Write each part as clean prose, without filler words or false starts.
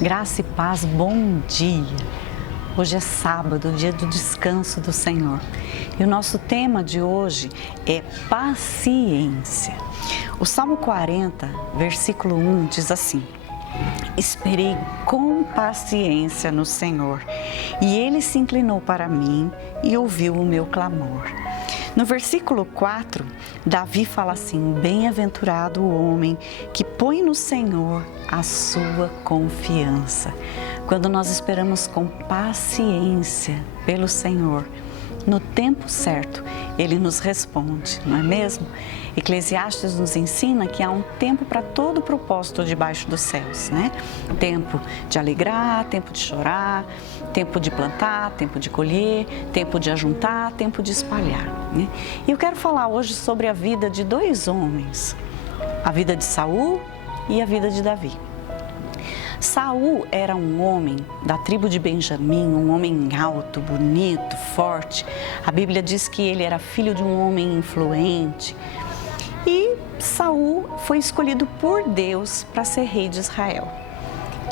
Graça e paz, bom dia! Hoje é sábado, dia do descanso do Senhor. E o nosso tema de hoje é paciência. O Salmo 40, versículo 1 diz assim: Esperei com paciência no Senhor, e Ele se inclinou para mim e ouviu o meu clamor. No versículo 4, Davi fala assim: Bem-aventurado o homem que põe no Senhor a sua confiança. Quando nós esperamos com paciência pelo Senhor, no tempo certo, Ele nos responde, não é mesmo? Eclesiastes nos ensina que há um tempo para todo o propósito debaixo dos céus, né? Tempo de alegrar, tempo de chorar, tempo de plantar, tempo de colher, tempo de ajuntar, tempo de espalhar, né? E eu quero falar hoje sobre a vida de dois homens, a vida de Saul e a vida de Davi. Saul era um homem da tribo de Benjamim, um homem alto, bonito, forte. A Bíblia diz que ele era filho de um homem influente. E Saul foi escolhido por Deus para ser rei de Israel.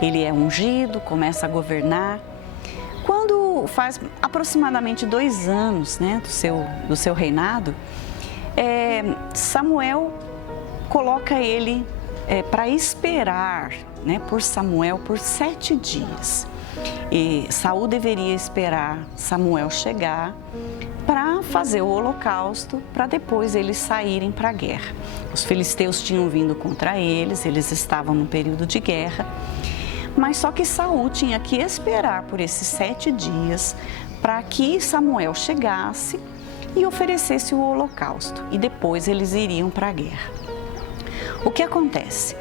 Ele é ungido, começa a governar. Quando faz aproximadamente 2 anos, né, do seu reinado, Samuel coloca ele para esperar, né, por Samuel por 7 dias. E Saul deveria esperar Samuel chegar para fazer o holocausto, para depois eles saírem para a guerra. Os filisteus tinham vindo contra eles estavam no período de guerra, mas só que Saul tinha que esperar por esses 7 dias para que Samuel chegasse e oferecesse o holocausto, e depois eles iriam para a guerra. O que acontece?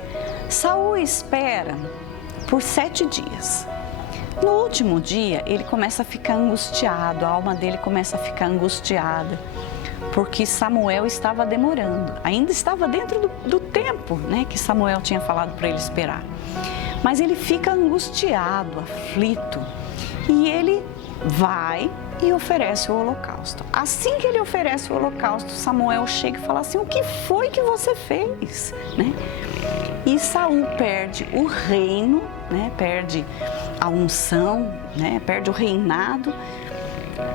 Saul espera por 7 dias. No último dia, ele começa a ficar angustiado, a alma dele começa a ficar angustiada, porque Samuel estava demorando, ainda estava dentro do tempo, né, que Samuel tinha falado para ele esperar. Mas ele fica angustiado, aflito, e ele vai e oferece o holocausto. Assim que ele oferece o holocausto, Samuel chega e fala assim: o que foi que você fez? Né? E Saul perde o reino, né? Perde a unção, né? Perde o reinado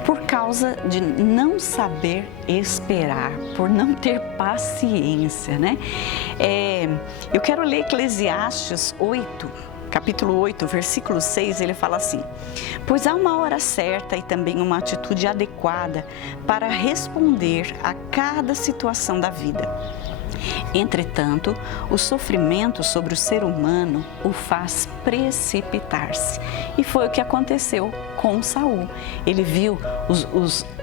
por causa de não saber esperar, por não ter paciência, né? Eu quero ler Eclesiastes 8, capítulo 8, versículo 6, ele fala assim: Pois há uma hora certa e também uma atitude adequada para responder a cada situação da vida. Entretanto, o sofrimento sobre o ser humano o faz precipitar-se. E foi o que aconteceu com Saul. Ele viu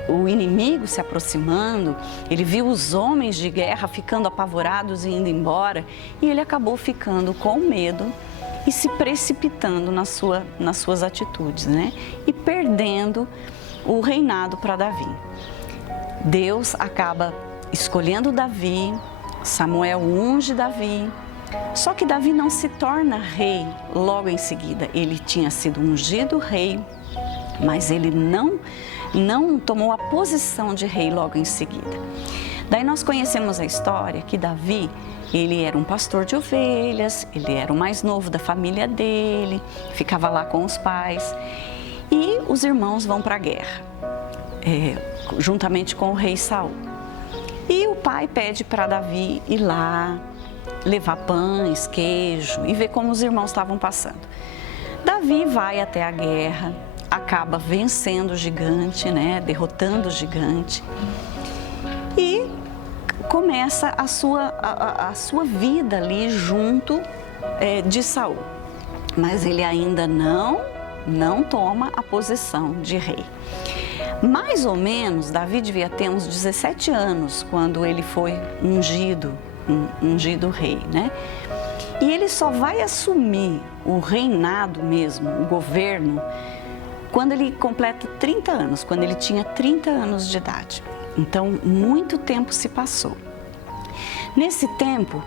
o inimigo se aproximando, ele viu os homens de guerra ficando apavorados e indo embora, e ele acabou ficando com medo e se precipitando nas suas atitudes, né? E perdendo o reinado para Davi. Deus acaba escolhendo Davi, Samuel unge Davi, só que Davi não se torna rei logo em seguida. Ele tinha sido ungido rei, mas ele não tomou a posição de rei logo em seguida. Daí nós conhecemos a história que Davi, ele era um pastor de ovelhas, ele era o mais novo da família dele, ficava lá com os pais, e os irmãos vão para a guerra, juntamente com o rei Saul. E o pai pede para Davi ir lá, levar pães, queijo e ver como os irmãos estavam passando. Davi vai até a guerra, acaba vencendo o gigante, né, derrotando o gigante, e começa a sua vida ali junto de Saul. Mas ele ainda não toma a posição de rei. Mais ou menos, Davi devia ter uns 17 anos quando ele foi ungido rei, né? E ele só vai assumir o reinado mesmo, o governo, quando ele completa 30 anos, quando ele tinha 30 anos de idade. Então, muito tempo se passou. Nesse tempo,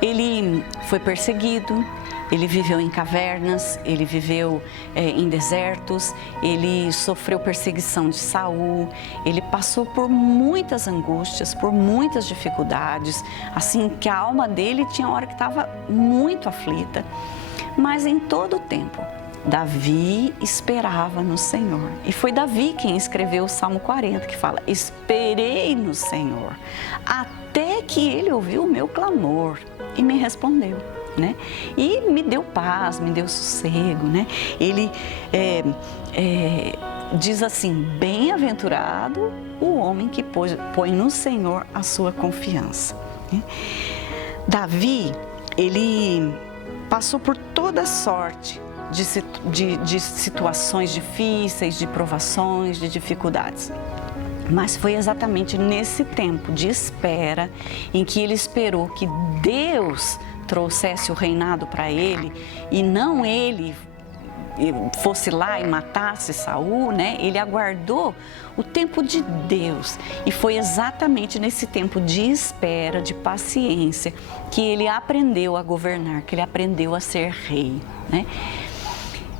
ele foi perseguido, ele viveu em cavernas, ele viveu em desertos, ele sofreu perseguição de Saul, ele passou por muitas angústias, por muitas dificuldades, assim que a alma dele tinha hora que estava muito aflita. Mas em todo o tempo, Davi esperava no Senhor. E foi Davi quem escreveu o Salmo 40, que fala: esperei no Senhor, até que Ele ouviu o meu clamor e me respondeu, né? E me deu paz, me deu sossego, né? Ele diz assim: bem-aventurado o homem que põe no Senhor a sua confiança, né? Davi, ele passou por toda sorte de situações difíceis, de provações, de dificuldades. Mas foi exatamente nesse tempo de espera em que ele esperou que Deus trouxesse o reinado para ele e não ele fosse lá e matasse Saul, né? Ele aguardou o tempo de Deus e foi exatamente nesse tempo de espera, de paciência, que ele aprendeu a governar, que ele aprendeu a ser rei, né?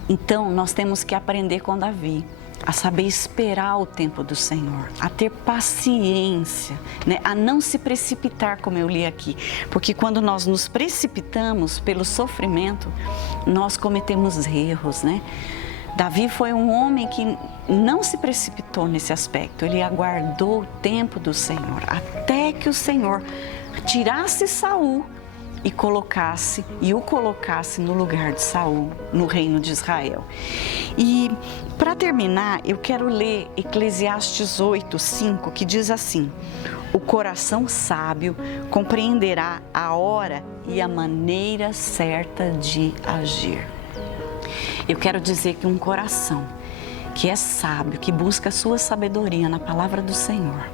Então, nós temos que aprender com Davi, a saber esperar o tempo do Senhor, a ter paciência, né? A não se precipitar, como eu li aqui, porque quando nós nos precipitamos pelo sofrimento, nós cometemos erros, né? Davi foi um homem que não se precipitou nesse aspecto, ele aguardou o tempo do Senhor, até que o Senhor tirasse Saul e o colocasse no lugar de Saul, no reino de Israel. E para terminar, eu quero ler Eclesiastes 8:5, que diz assim: o coração sábio compreenderá a hora e a maneira certa de agir. Eu quero dizer que um coração que é sábio, que busca a sua sabedoria na palavra do Senhor,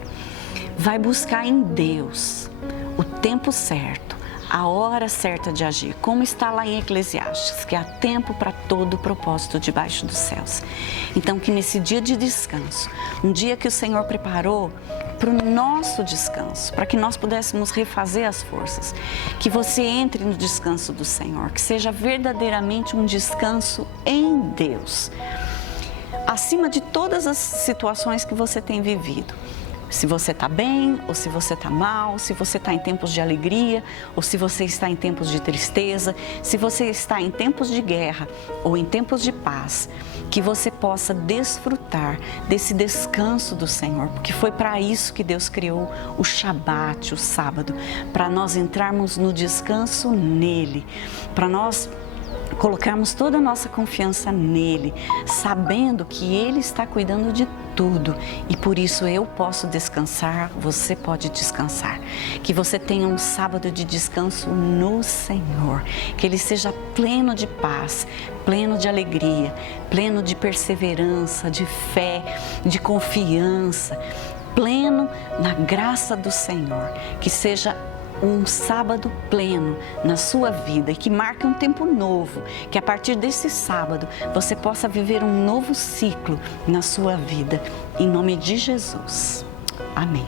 vai buscar em Deus o tempo certo, a hora certa de agir, como está lá em Eclesiastes, que há tempo para todo o propósito debaixo dos céus. Então, que nesse dia de descanso, um dia que o Senhor preparou para o nosso descanso, para que nós pudéssemos refazer as forças, que você entre no descanso do Senhor, que seja verdadeiramente um descanso em Deus, acima de todas as situações que você tem vivido. Se você está bem ou se você está mal, se você está em tempos de alegria ou se você está em tempos de tristeza, se você está em tempos de guerra ou em tempos de paz, que você possa desfrutar desse descanso do Senhor, porque foi para isso que Deus criou o Shabat, o sábado, para nós entrarmos no descanso nele, para nós colocarmos toda a nossa confiança nele, sabendo que ele está cuidando de tudo e por isso eu posso descansar, você pode descansar. Que você tenha um sábado de descanso no Senhor, que ele seja pleno de paz, pleno de alegria, pleno de perseverança, de fé, de confiança, pleno na graça do Senhor, que seja um sábado pleno na sua vida e que marque um tempo novo, que a partir desse sábado você possa viver um novo ciclo na sua vida, em nome de Jesus. Amém.